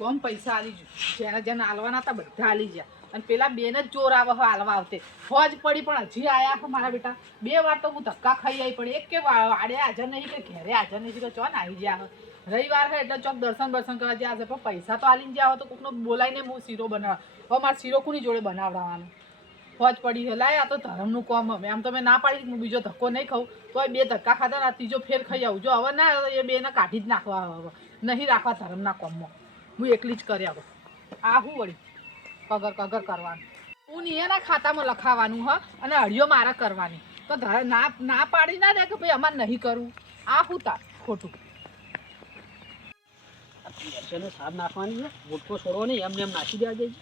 કોમ પૈસા આલી જેને જેને આલવાના હતા બધા આલી ગયા અને પેલા બેન જ ચોર આવે હવે આલવા આવતે. ફોજ પડી પણ હજી આયા છે મારા બેટા. બે વાર તો હું ધક્કા ખાઈ આવી પણ એક કે વાડે હાજર નહીં કે ઘેરે હાજર નહીં. કે ચોન આવી ગયા હે. રવિવાર હે એટલે ચોક દર્શન બર્શન કરવા જ્યાં છે પણ પૈસા તો આલીને જ્યાં હોય તો કોકનો બોલાવીને હું શીરો બનાવ હવે મારે શીરો કોની જોડે બનાવડાવવાનો? ફોજ પડી છે લાય આ તો ધર્મનું કોમ હવે. આમ તો મેં ના પાડી હું બીજો ધક્કો નહીં ખાઉં. એ બે ધક્કા ખાતા ત્રીજો ફેર ખાઈ આવું. જો હવે ના, એ બેને કાઢી જ નાખવા હવે. નહીં રાખવા ધર્મના કામમાં. હું એકલી જ કરી હવે આ હું વળી કગર કગર કરવાનું. હું નહીં એના ખાતામાં લખાવાનું, હ, અને અડિયો મારા કરવાની. તો ના ના પાડી ના દે કે ભાઈ અમારે નહીં કરવું આ હું તાર ખોટું. સાબ નાખવાની છે. મોટકો છોડો નહીં, એમને એમ નાખી દેવા દેજે.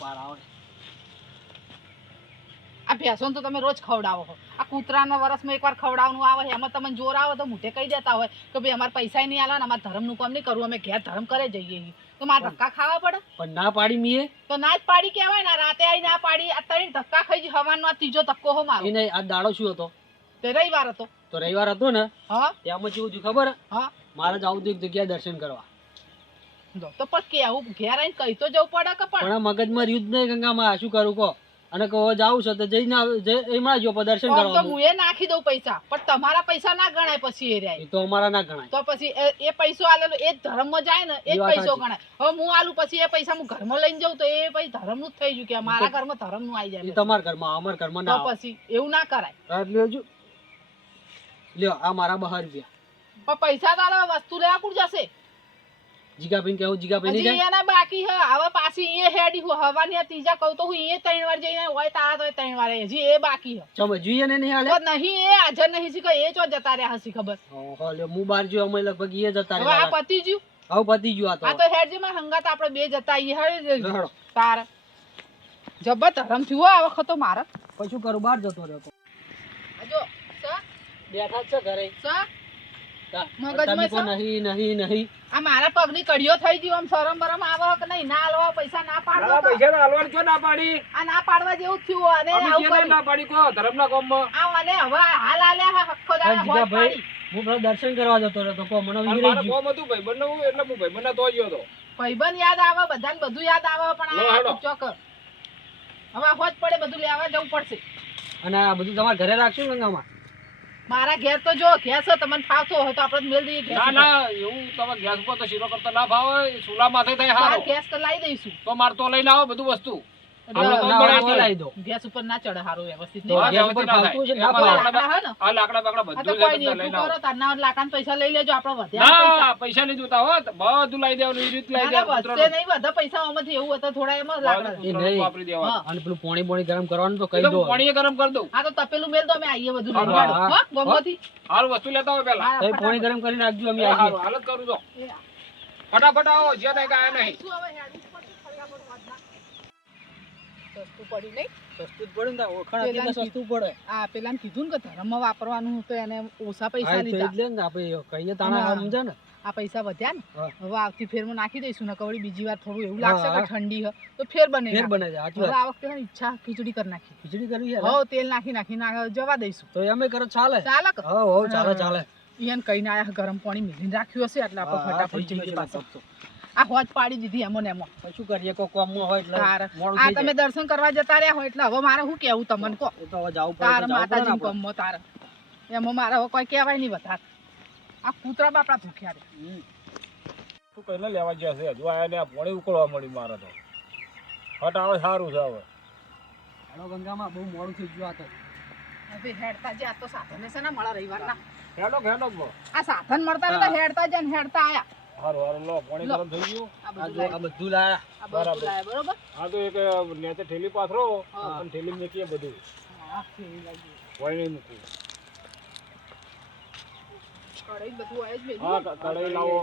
પાર આવે આ ભેંસોને તો તમે રોજ ખવડાવો છો. આ કૂતરાના વરસમાં એકવાર ખવડાવવાનું આવે એમાં તમને જોર આવે તો મૂઠે કહી દેતા હોય કે ભાઈ અમારે પૈસા નહીં આલવા ને અમારે ધર્મનું કામ નહીં કરવું અમે ઘેર ધર્મ કરે જઈએ તો મારે ધક્કા ખાવા પડે? પણ ના પાડી મીએ? તો ના જ પાડી કહેવાય ને રાતે આવી ના પાડી અત્યારે ધક્કા ખાઈ જ હવાનો આ ત્રીજો ધક્કો હો મારો. એને આ દાડો શું હતો? તે રવિવાર હતો. તો રવિવાર હતો ને? હા. ત્યાં કેવું થયું ખબર? હા. મારે જવું હતું એક જગ્યાએ દર્શન કરવા. જો તો પણ કેવું ઘેર આવીને કહી તો જવું પડે કે પણ? મગજમાં જ નહીં ગંગામાં. શું કરું કહો? અને કહો જાવું છે. તો જઈને આવ- જઈ- એમાં જો દર્શન કરવા તો હું એ નાખી દઉં પૈસા. પણ તમારા પૈસા ના ગણાય પછી એ રહ્યા. તો અમારા ના ગણાય. તો પછી એ- પૈસો આલેલો એ ધર્મમાં જાય ને એ જ પૈસો ગણાય. હવે હું આલું પછી એ પૈસા હું ઘરમાં લઈને જાઉં તો એ પછી ધર્મનું જ થઈ ગયું કે મારા ઘરમાં ધર્મનું આવી એ જાય તમારા ઘરમાં અમારા ઘરમાં ના આવે. પછી એવું ના કરાય. લેજો લ્યો આ મારા બહાર ગયા. પણ પૈસા તો આલે વસ્તુ લેવા કુડ જશે? જીગાભાઈ કેવું જીગાભાઈ નહીં જાય? એના બાકી હ. હવે પાછી એ હેડી હું. હવાની ત્રીજા કહું તો હું એ ત્રણ વાર જઈને હોય તારા તો ત્રણ વાર હજી એ બાકી હ. ચમ જોઈએ ને નહીં હાલે? નહીં એ હાજર નહીં. શીખો એ ચો જતા રહ્યા હસી ખબર? ઓહો, લ્યો હું બાર જો અમે લગભગ એ જતા હવે આ પતિ ગયું હવે પતી ગયું આ આ તો હેડજી માં હંગાત આપણે બે જતા આઈએ. હે. તાર. જબર ધરમ થયું આ વખત તો મારે. પછી કરું? બહાર જતો રહ્યો તો. જો સ બેઠા છે ઘરે. સ તા, મગજમાં તમે કહો નહીં નહીં નહીં. આ મારા પગની કડીઓ થઈ ગઈ આમ શરમ બરમ આવે કે નહીં. ના આલવા પૈસા ના પાડવા પૈસા તો હાલવાની છો ના પાડી. આ ના પાડવા જેવું થયું અને આવું કેને ના પાડી કહો ધર્મના કામમાં. આ અને હવે હાલ આલ્યા હે આખો દાડો હા, હોજ જીગાભાઈ. પાડી. હું પેલા દર્શન કરવા જતો રહ્યો તો કહો મને મારે ગયું. કામ હતું ભાઈબંધનું એટલે હું તો ગયો હતો ભાઈબંધ યાદ આવે બધાને બધું યાદ આવે પણ આ ચોક. હવે હોજ પડે બધું લેવા જવું પડશે. અને આ બધું તમારા ઘરે રાખશું ને ગંગામાં? મારા ઘેર તો જો ગેસ તમને ફાવતો હોય તો આપણે મેલ દઈએ ના ના એવું તમે ગેસ ઉપર તો શીરો કરતા ના ભાવે સુલા માથે થાય હારો. ગેસ તો લાવી દઈશું. તો મારે તો લઈને આવો બધું વસ્તુ. ઉપર ના ચડે વ્યવસ્થિત હા, લાકડા હે બાકડા બધું પૈસા લઈ લેજો વધ્યા પૈસા. નહીં જોતા હો બધું દેવાનું એ રીત દેવાનું નહીં બધા પૈસા આમાંથી એવું હતું થોડા એમાં લાકડા. વાપરી દેવાનું. અને પેલું પોણી પોણી ગરમ કરવાનું તો કહી દો. હું ગરમ કરી દઉં. આ તો તપેલું મેલ તો અમે આઈએ બધું હા, હા, હાલો. હા. હો, વસ્તુ લેતા હોય પેલા હા, પોણી ગરમ કરી નાખજો અમે એ હાલ કરું તો ફટાફટ આવો જ્યાં થાય નહીં. સસ્તું પડ્યું નહીં. સસ્તું પડ્યું ને ઓળખાણ એટલે સસ્તું પડે. આ પેલાને કીધું ને કે ધર્મમાં વાપરવાનું તો એને ઓછા પૈસા લીધા. એટલે ને આપણે કહીએ તાણા સમજે ને? આ પૈસા વધ્યા ને? હવે આવતી ફેરમાં નાખી દઈશું ને કવડી બીજી વાર થોડું એવું લાગશે કે ઠંડી હ તો ફેર બને ફેર બને છે હવે આ વખતે ને ઈચ્છા ખીચડી કરી નાખી. ખીચડી કરવી છે હવ તેલ નાખી નાખી ના જવા દઈશું. તો એમે કરો ચાલે? ચાલે હો હો ચાલે હા. ચાલે. ઈયન કહીને આયા ગરમ પાણી મિલીને રાખ્યું હશે એટલે આપણે હા, હા, ફટાફટ જઈએ પાછો. આ હોજ પાડી દીધી એમો. ને એમો શું કરીએ? કોઈ કામમાં હોય એટલે આ તમે દર્શન કરવા જતા રહ્યા હોય એટલે હવે મારે શું કેવું તમને કો તો હવે જાવું પડે તાર માતાજી. કમો તાર. એમો મારે હવે કોઈ કહેવાય નહીં વધાર. આ કૂતરા બાપડા ભૂખ્યા રે. તું કઈને લેવા ગયા છે? હજુ આયા ને આ પોણી ઉકળવા મળી મારે તો. હટ આવે સારું છે હવે. હેડો ગંગામાં બહુ મોડું થઈ ગયું આ તો. હવે હેડતા જે આ તો સાધન છે ને મળે રવિવારના. હેડો હેડો આ સાધન મળતા ને હેડતા જ ને હેડતા આયા. સારું સારું લો પોણી ગરમ થઈ ગયું. આ જો આ બધું લાયા. આ બરાબર. લાયા, તો એક નેચે ઠેલી પાથરો અને ઠેલી મેકીએ બધું. હા, કેવી લાગી. કોઈ નહીં મૂકવું. કઢાઈ બધું હોય જ ભેગું. હા કઢાઈ લાવો.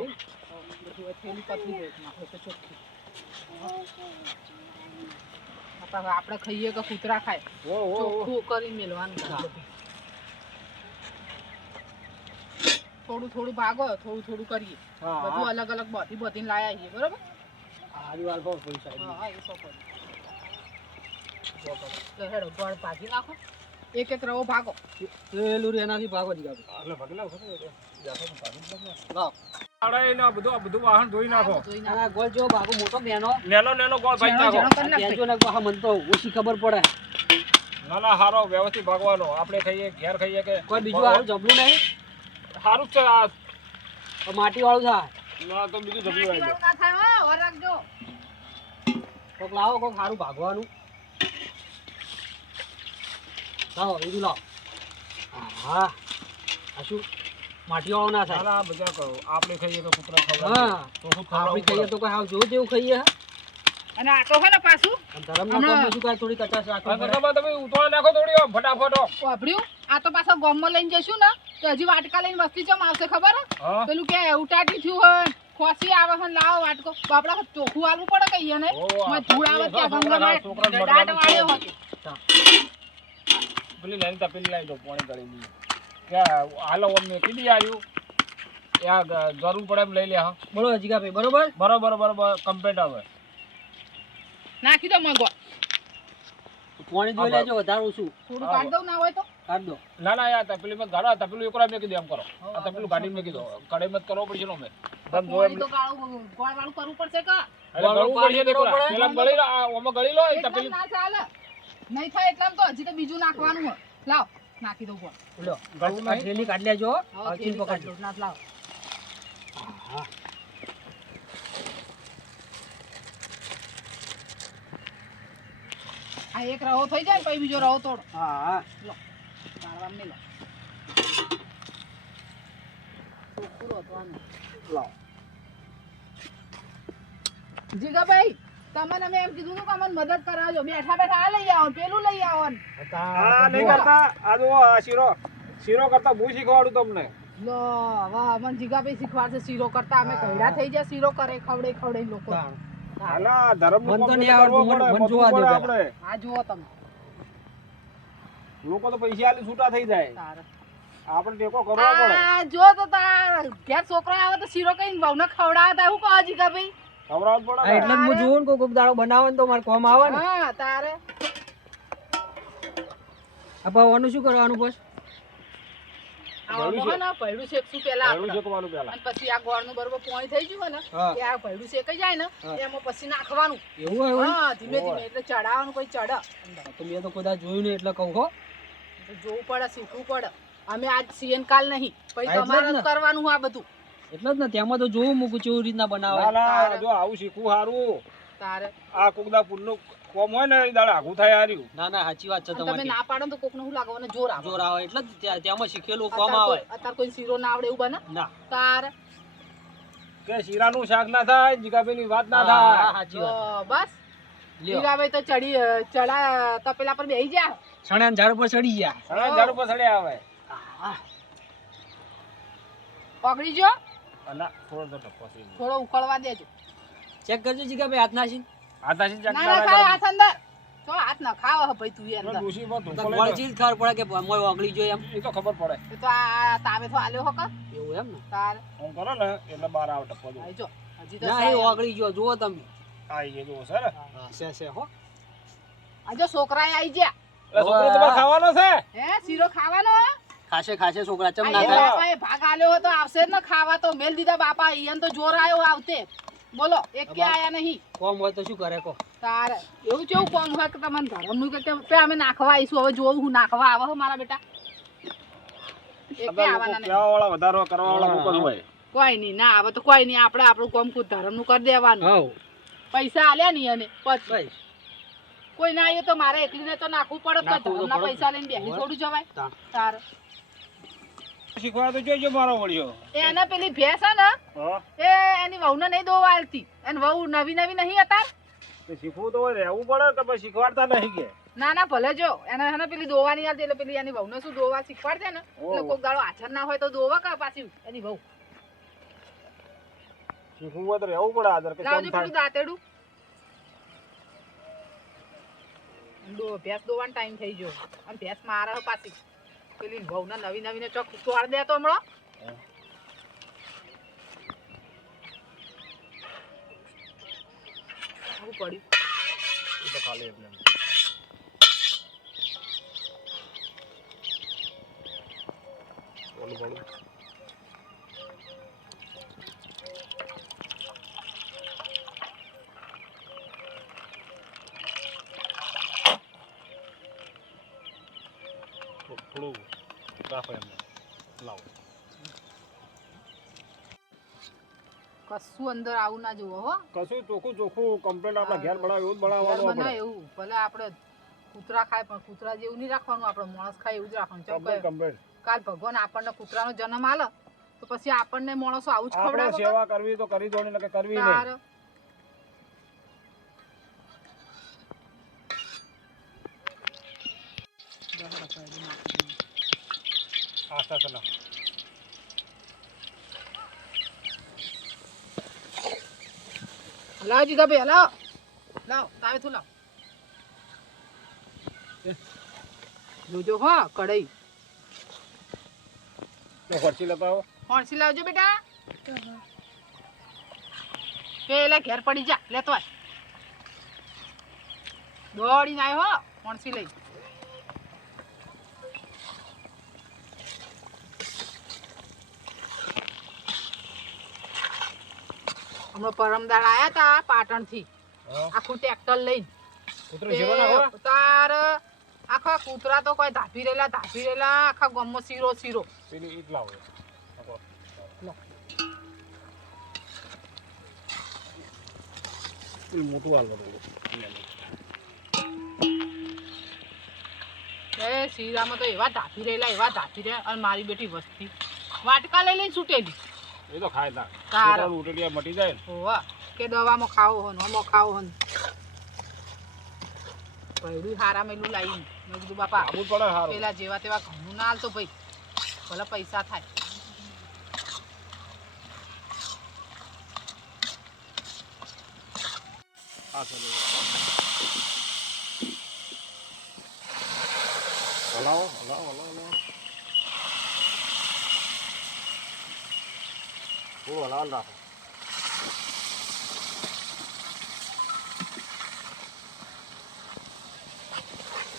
બધું હોય, થેલી પતલી નાખો તો ચોખ્ખી. આપણે આપણે ખાઈએ કે કૂતરા ખાય? ઓ ઓ ઓ. ચોખ્ખું કરી મેલવાનું બધું. થોડું થોડું ભાગો થોડું થોડું કરીએ. બધું અલગ અલગ બધી બધી લાયા છીએ બરોબર? હારી વાર પર પૈસા હા હા એ સો કરી હેડો ગોળ ભાજી નાખો. એક એક રવો ભાગો. પેલું એનાથી ભાગો જ એટલે ભાગી લાવ ખરું. જાતો તો ભાગી જ લાવ ને. લાવ. આડાઈ ને આ બધું બધું વાહન ધોઈ નાખો. ના. ગોળ જો ભાગો મોટો નેનો નેનો ગોળ ભાઈ નાખો. નાખ મને તો ઓછી ખબર પડે. ના ના હારો વ્યવસ્થિત ભાગવાનો. આપણે ખાઈએ ઘેર ખાઈએ કે કોઈ બીજું હારું જબલું નહીં? સારું જ છે આ. માટી વાળું થાય ના તો બીજું જમી વાળું ના થાય હો, રાખજો. કોક લાવો કોક સારું ભાગવાનું. લાવો બીજું લાવો. હા આ શું? માટી વાળું ના ના થાય. ના બધા કરો. આપણે ખાઈએ તો કૂતરા ખવડાવીએ. હા. તો શું આપણે ખાઈએ તો કોઈ હાવ જોવું જેવું ખાઈએ હા. અને આ તો હે ને પાછું. શું કાંઈ થોડી કચાશ રાખો તમે તમે નાખો થોડી ફટાફટ. આમ. આ તો પાછા ગામમાં લઈને જઈશું ને. તો હજી વાટકા લઈને વસ્તી ચમ આવશે ખબર? પેલું કે ઉટાટી થયું હોય ખોસી આવે છે લાવો વાટકો. બાપડા ચોખ્ખું આલવું પડે કહીએ ને? ઓ, આ માં ગંગામાં દાટ વાળ્યો હતો. પેલી નાની તપેલી લાવી દો પાણી ગળેલી ક્યાં હાલો અમને કીધી આવ્યું ત્યાં જરૂર પડે એમ લઈ લે હા. બોલો જીગાભાઈ બરોબર? બરોબર બરોબર કમ્પ્લેટ આવે નાખી દો મગો પાણી જોઈ લેજો વધારું છું. થોડું કાઢ દઉં ના હોય તો? કાઢ. દો ના ના યાર તપેલી માં ગાડો તપેલું એકરા મેં કીધું એમ કરો. આ તપેલું ગાડી મેં કીધું? કડે મત કરવો પડશે નો મે તમ જો એમ તો ગાળું ગોળ વાળું કરવું પડશે કા? અરે ગળવું પડશે. પડે. પેલા ગળી લો, આ ઓમાં ગળી લો તપેલી ના ચાલે. નહીં થાય એટલામાં તો હજી તો બીજું નાખવાનું હો લાવ નાખી દઉં ગોળ. લો ગળું માં થેલી કાઢ લેજો. હવે પકડ. ના લાવ. હા. આ એક રહો થઈ જાય પછી બીજો રહો તોડ. હા હા. નહીં લો ચોખ્ખું રોતવાનું. લાવો. જીગાભાઈ તમને અમે એમ કીધું કે અમને મદદ કરાવજો. બેઠા બેઠા આ લઈ આવો પેલું લઈ આવો આ નહીં કરતા. આ જો આ શીરો. શીરો કરતા હું શીખવાડું તમને? લો વાહ અમને જીગાભાઈ શીખવાડશે. શીરો કરતા અમે કઈડા થઈ જાય શીરો કરે ખવડે ખવડે લોકો. હાલા ધર્મ મન તો નહીં આવડતું, મને- મને જોવા દો આપણે. આ જુઓ તમે. લોકો તો પૈસા આલી છૂટા થઈ જાય. આપણે ટેકો કરવો પડે. જો તો તાર ઘેર છોકરા આવે તો શીરો કઈ વહુને ખવડાવતા હું કહો જીગાભાઈ ખવડાવવું હા, પડે એટલે હું જોઉં ને કોક કોક દાડો બનાવે ને તો મારે કોમ આવે ને. હા તારે. આ પાવાનું શું કરવાનું બસ આવો હે ને ભૈડું શેકશું પેલા ભેળું શેકવાનું પહેલા. અને પછી આ ગોળનું બરોબર પોણી થઈ ગયું હોય ને કે આ ભૈડું શેકાઈ જાય ને એમાં પછી નાખવાનું. એવું હોય? હા ધીમે ધીમે એટલે ચડાવવાનું કોઈ ચડ. તો મેં તો કદાચ જોયું નહીં એટલે કહું હો. જોવું પડે શીખવું પડે. અમે આજ સીએન કાલ નહીં. પછી તમારે કરવાનું આ બધું. એટલે જ ને તેમાં તો જોવું મૂકું કેવી રીતના બનાવે. જો આવું શીખવું સારું. તારે. આ કોકદા પુલનું કોમ હોય ને એ દાડે આઘું થાય હાર્યું ના ના સાચી વાત છે તમારી તમે ના પાડો ને તો કોકને હું લાગે મને જોર આવે. જોર આવે એટલે જ ત્યાં- ત્યાંમાં શીખેલું કોમ આવે. અત્યારે કોઈ શીરો ના આવડે એવું બને? ના. તાર. કે શીરાનું શાક ના થાય જીગાભાઈની વાત ના થાય. સાચી વાત. બસ. જીગાભાઈ તો ચડી ચડા તપેલા પર બેહી જા. સણ્યા ઝાડ પર ચડી ગયા. હવે ઝાડ પર ચડ્યા આવે પકડી જો. ના થોડો તો ટપ્પો થોડો ઉકળવા દેજો. ચેક કરજો જીગા ભાઈ હાથ નાખીને. હાથાથી ના ના ખાય હાથ અંદર તો હાથ ના ખાવ ભાઈ તું યાર અંદર. ડોશીમાં ધોકો લઈ ચીજ ખબર પડે કે મોય ઓગળી જોઈએ એમ? એ તો ખબર પડે. તો આ આ તાવે તો આલ્યો હો કા? એવું એમ ને? તારે. આમ કરો ને એટલે બહાર આવે ટપ્પો જો આઈ હજી તો ના એ ઓગળી ગયો જુઓ તમે. આ એ જો છે હા, છે છે હો. આ જો છોકરા ગયા. એટલે છોકરો તમારે ખાવાનો છે? હે શીરો ખાવાનો? ખાશે ખાશે છોકરા ચમ ના ખાય. ભાગ આલ્યો તો આવશે જ ને ખાવા તો. મેલ દીધા બાપા ઈયન તો જોર આવ્યો આવતે. બોલો એક કે આયા નહીં. કોમ હોય તો શું કરે કો? તારે એવું કેવું કોમ હોય કે તમને ધરમનું કે કે અમે નાખવા આવીશું હવે જોઉં હું નાખવા આવો મારા બેટા. એક કે આવવાના નહીં. કહેવા વાળા વધારો કરવા વાળા કોઈ નહીં ના આવે તો કોઈ નહીં આપણે આપણું કોમ ખુદ ધર્મનું કરી દેવાનું. હવ. પૈસા આલ્યા નહીં અને પછી. કોઈ? ના આવ્યો તો મારે એકલીને તો નાખવું પડે તો તો પૈસા લઈને બેસી છોડું થોડું જવાય. તારે. શીખવા તો જોઈજો મારો વળ્યો. એને પેલી ભેંસ હે ને એ એની વહુને નહીં દોવા આલતી અને વહુ નવી નવી નહીં હતા? શીખવું તો રહેવું પડે કે પછી શીખવાડતા નહીં કે? ના ના ભલે જો. એને એને પેલી દોવાની આલતી એટલે પેલી એની વહુને શું દોવા શીખવાડશે ને? એટલે. કોઈક દાડો આછર ના હોય તો દોવા કા પાછી એની વહુ? શીખવું હોય તો રહેવું પડે આદર કે લાવજો પેલું દાંતેડું. દો ભેંસ દોવાનો ટાઈમ થઈ ગયો. અને ભેંસ મારે પાછી. પેલી વહુને નવી નવી ને ચોક તોડ દે તો હમણાં. શું પડ્યું. એ તો ખાલી એટલે થોડું રાખો એમને લાવો કશું અંદર આવું ના જોવો હો. કશું ચોખ્ખું ચોખ્ખું કમ્પ્લેન્ટ આપણે ઘેર બનાવે એવું જ બનાવવાનું આપણે એવું. ભલે આપણે કૂતરા ખાય પણ કૂતરા જેવું નહીં રાખવાનું આપણે માણસ ખાય એવું જ રાખવાનું. કાલ ભગવાન આપણને કૂતરાનો જન્મ આલે તો પછી આપણને માણસો આવું જ ખવડાવે સેવા કરવી તો કરી દો ને કે કરવી નહીં. તાર. હા સર ચલો લાવ જીગા ભાઈ લાવ. લાવ તાવે તું લાવ. જોજો હો કઢાઈ. લાવજો બેટા. પેલા ઘેર પડી જા લેતો દોડીને આવ્યો હો ફણસી લઈ હમણાં પરમદાળ આયા તા પાટણથી આખું ટ્રેક્ટર લઈને. નાખો. એ તાર આખા કૂતરા તો કોઈ ધાપી રહેલા ધાપી રહેલા આખા ગમ શીરો શીરો. પેલી ઈટ લાવો. મોટું હાલ એ શીરામાં તો એવા ધાપી રહેલા એવા ધાપી રહ્યા અને મારી બેટી વસ્તી. વાટકા લઈ લઈને છૂટેલી. એ તો ખાય તા તાર. ઉટડિયા મટી જાય હોવા. કે દવામાં ખાવો હોન હમો ખાવો હોન પૈડું હારા મેલું લાવી મેં કીધું બાપા આવું પડે હારું. પેલા જેવા તેવા ઘણું ના હાલતો ભાઈ. ભલે પૈસા થાય. ચલો હલાવો હલાવો હલાવો હલાવો. થોડું હલાવવાનું રાખો.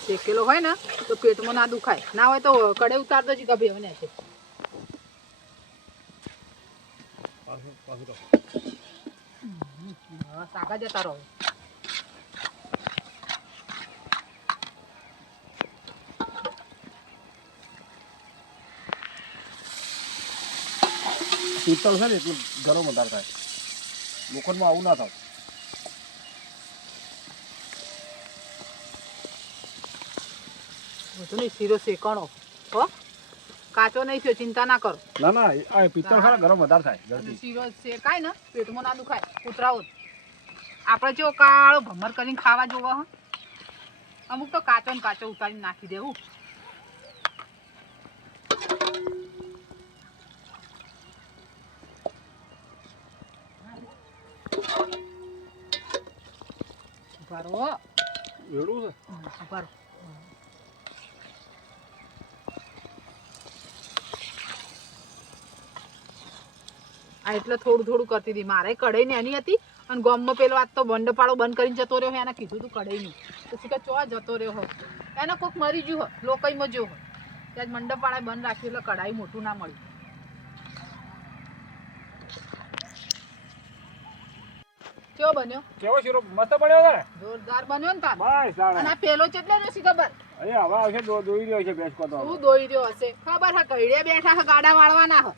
શેકેલો હોય ને તો પેટમાં ના દુખાય. ના હોય તો કડે ઉતાર દેજે જીગા ભાઈ મને છે. પાછું પાછું રાખો. સાગા જતા રહો. પિત્તળ છે ને એટલું ગરમ વધારે થાય. લોખંડમાં આવું ના થાય. બધું નહીં શીરો શેકણો. હો? કાચો નહીં થયો ચિંતા ના કરો. ના ના આ પિત્તળ ખરા ગરમ વધારે થાય જલ્દી શીરો શેકાય ને પેટમાં ના દુખાય કૂતરાઓ. આપણે જો કાળો ભમર કરીને ખાવા જોવા હો. અમુક તો કાચો ને કાચો ઉતારીને નાખી દેવું. આ એટલે થોડું થોડું કરતી હતી. મારે કઢાઈ ને એની હતી અને ગામમાં પેલો આજ તો બંડપાળો બંધ કરીને જતો રહ્યો હોય એને કીધું તું કઢાઈ નું પછી કે ચો જતો રહ્યો હોય એને કોઈક મરી ગયું હોય લોકઈમાં જો હોય ત્યાં મંડપાળાએ બંધ રાખ્યું એટલે કઢાઈ મોટું ના મળ્યું. કેવો બન્યો. કેવો શીરો? મસ્ત બન્યો છે ને? જોરદાર બન્યો ને તાર. બસ અને આ પેલો ચેટલો રહ્યો સી ખબર? અરે હવે આવશે દોઈ રહ્યો છે બેસકો તો. હું દોઈ રહ્યો હશે. ખબર હે કઈડે બેઠા હે ગાડા વાળવાના હે.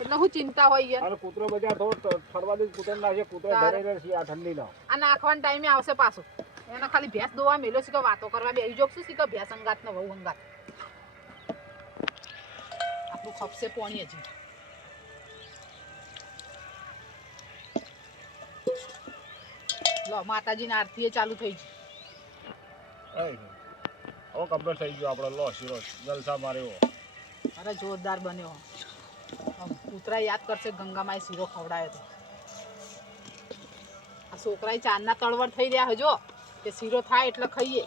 એટલે હું ચિંતા હોય યાર અને કૂતરો બજાર થોડો ફરવા દે કૂતરો નાખે કૂતરો તારે. ઘરે રહે છે આ ઠંડીનો આ નાખવાન ટાઈમે આવશે પાછો. એને ખાલી ભેંસ દોવા મેલ્યો છે કે વાતો કરવા બેસી જોગશું છે કે ભેંસ અંગાત ને વહુ અંગાત આપણું ખપશે પોણી હજી લો માતાજીની આરતી એ ચાલુ થઈ ગઈ. હવે કમ્પ્લીટ થઈ ગયો આપણો લો શીરો જલસા માર્યો અરે જોરદાર બન્યો. કૂતરા યાદ કરશે ગંગામાં શીરો ખવડાયો તો. આ છોકરાએ ચાંદના તળવર થઈ રહ્યા હજો કે શીરો થાય એટલે ખાઈએ.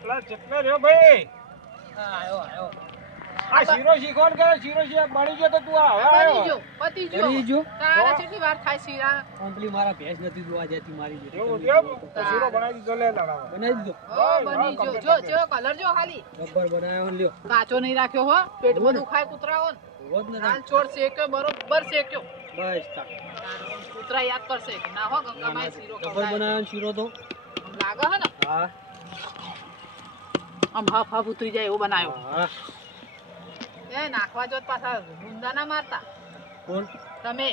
પેલા રહ્યો ભાઈ. આવ્યો આવ્યો આ શીરો શીખવાડ કે શીરો શી બની ગયો તો તું આ હવે બની જો પતી બની જો જો તારા કેટલી વાર થાય શીરા કોમ્પલી મારા ભેંસ નથી દોવા જતી મારી બેટી. એવું તો શીરો બનાવી દીધો લે લાડા બનાવી દીધો? ઓ બની જો જો જો કલર જો ખાલી. રબર બનાવ્યો ને લ્યો. કાચો નહીં રાખ્યો હો. પેટ બધું ખાય કૂતરાઓ ને. રોજ ને હાલ છોડ શેક્યો બરોબર શેક્યો. બસ તા કૂતરા યાદ કરશે. ના હો ગંગામાએ શીરો ખવડાવ્યો. બનાવ્યો શીરો તો? લાગે હે ને? હા. આમ હાફ હાફ ઉતરી જાય એવો બનાવ્યો હા. એ નાખવા જોત પાછા. ગુંદા ના મારતા. કોણ? તમે.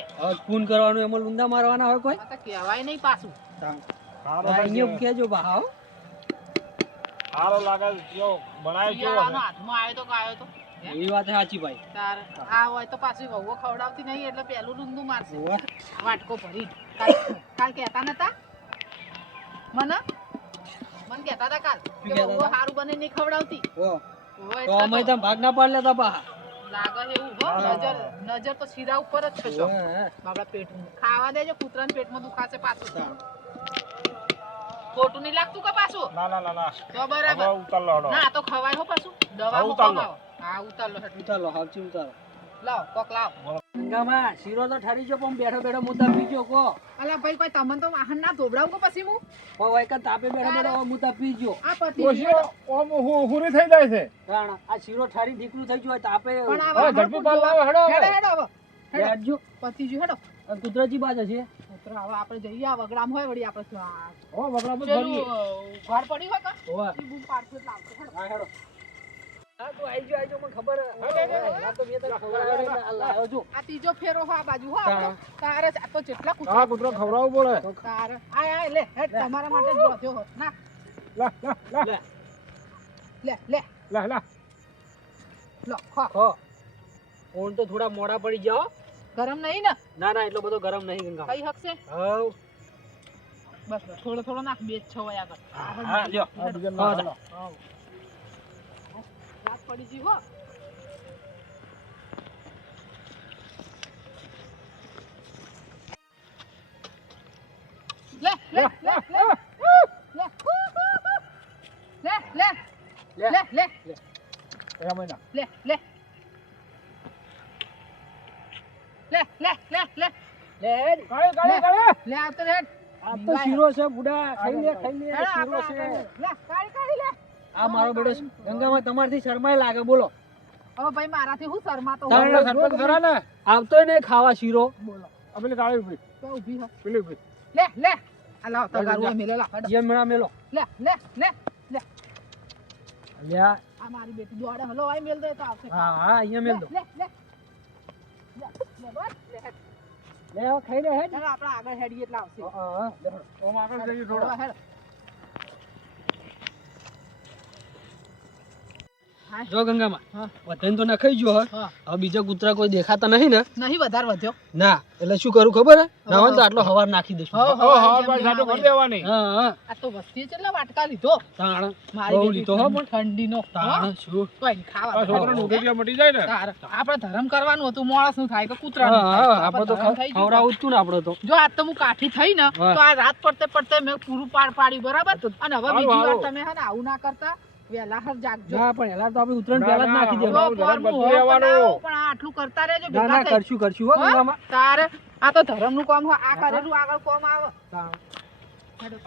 ખૂન કરવાનું એમાં લુંડા મારવાના હોય કોઈ? તો કહેવાય નહીં પાછું. અહીંયા છે. કહેજો બા લાગે છે. કેવો બનાવ્યો કેવો શિયાળાનો છે? હાથમાં આવ્યો તો ગાયો તો? એ વાત સાચી ભાઈ. તાર આ હોય તો પાછી વહુઓ ખવડાવતી નહીં એટલે પેલું રૂંદું મારશે. વાટકો ભરી કાલ કાલ કહેતા નતા? મને? મને કહેતા હતા કાલ કે વહુઓ સારું બને નહીં ખવડાવતી. તો અમે તો તો ભાગ ના પાડ લેતા બા લાગે એવું હો. નજર નજર તો શીરા ઉપર જ છે. બાપડા પેટમાં ખાવા દેજો કૂતરાને પેટમાં દુખાશે પાછું. ખોટું નહીં લાગતું કે પાછું? ના ના ના ના. તો બરાબર. ઉતાર લો ના આ તો ખવાય હો પાછું. દવા ઉતાર લો. હા ઉતાર લો. ઉતારો ઉતાર ઉતારો લાવ કોક લાવ. ગંગામાં શીરો તો ઠરી જો પણ બેઠો બેઠો મુદ્દા પીજો કો અલા ભાઈ કોઈ તમને તો વાહન ના ધોબડાવું કો પછી હું? ઓ ભાઈ કા તાપે બેઠો બેઠો મુદ્દા પીજો આ પતિ ઓશો ઓમ હું- હુરી થઈ જાય છે? તાણ આ શીરો ઠરી દીકરું થઈ ગયું તાપે પણ આ ઝડપી પાલ? લાવો હેડો હેડો હેડો હેડો. પતિ જો હેડો. કુદરતી બાજ છે. મિત્રો હવે આપણે જઈએ આ વગડામ હોય વળી આપણે. ઓ વગડામ ભરીએ. ઘર પડી હોય કા? ઓ બૂમ પાડતું આવશે. હેડો. હા હેડો. હા તો આઈ ગયો આઈ ગયો મને ખબર હેડો, હેડો. હા તો મેં તને ખબર આવે આ લાવ્યો છું. આ ત્રીજો ફેરો હો આ બાજુ હો તારે આ તો જેટલા હા કૂતરા ખવડાવવું પડે. તારે. આય આય લે હેડ તમારા માટે જ હો ના. લા લા લા. લે. લે લે. લા લા. લો ખો. ખો. ફોન તો થોડા મોડા પડી જાઓ હો. ગરમ નહીં ને? ના ના એટલો બધો ગરમ નહીં ગંગા કઈ હકશે? હવ. બસ થોડો થોડો નાખ બે છ આગળ હા લ્યો. હા. રાત પડી ગયું હો લે આ તો શીરો છે બુડા. ખાઈ લે ખાઈ લે શીરો છે. લે કાઢી કાઢી લે. આ મારો બેટો. ગંગામાં તમારથી શરમાય લાગે બોલો. હવે ભાઈ મારાથી હું શરમાતો તારે? સરપંચ ખરા ને? આવતો ને ખાવા શીરો. બોલો. પેલી કાળી ઊભી, તો ઊભી હો. પેલી ઊભી. લે લે. આ લાવ તો હોય મેલે લા હેડો. જે મેળા મેલો. લે લે લે લે. અલ્યા આ મારી બેટી દોડે હલો આય મેલ દે તો આવશે. હા હા અહીંયા મેલ દો. લે લે. લે લે લે. લે હવે ખાઈ લે હેડ. આપણે આગળ હેડીએ એટલે આવશે. હા, હા. ઓમ આગળ જઈએ થોડો. હેડો, હેડો. હાય. જો ગંગામાં હા. તો નખાઈ ગયો હે. હવે બીજા કૂતરા કોઈ દેખાતા નહીં ને? નહીં વધારે વધ્યો. ના એટલે શું કરું ખબર હે? તો આટલો હવાર નાખી દઈશું. હો, હવે હવાર બાર જેમ સાટું આવે. કરી દેવાની. હા હા. આ તો વસ્તી કેટલા વાટકા લીધો? તાણ. મારી લીધો હો પણ. ઠંડીનો. તાણ શું? કોઈ ખાવા છોકરાને ઉધેડિયા મટી જાય ને? આપણે ધર્મ કરવાનું હતું માણસનું થાય કે કૂતરા આપણે તો જ ને આપણે તો. જો આજ તો હું કાઠી થઈ ને તો આ રાત પડતે પડતે મેં પૂરું પાડ પાડ્યું બરાબર? અને હવે બીજી વાર તમે હે ને આવું ના કરતા. વહેલા હર જાગજો. ના પણ એલા તો આપણે ઉતરણ પહેલા જ નાખી દેવાનું. બધું હો પણ આ આટલું કરતા રહેજો ના ના કરશું કરશું હો ગંગામાં તારે આ તો ધર્મનું કામ હોય આ કરેલું આગળ કોમ આવે. હેડો.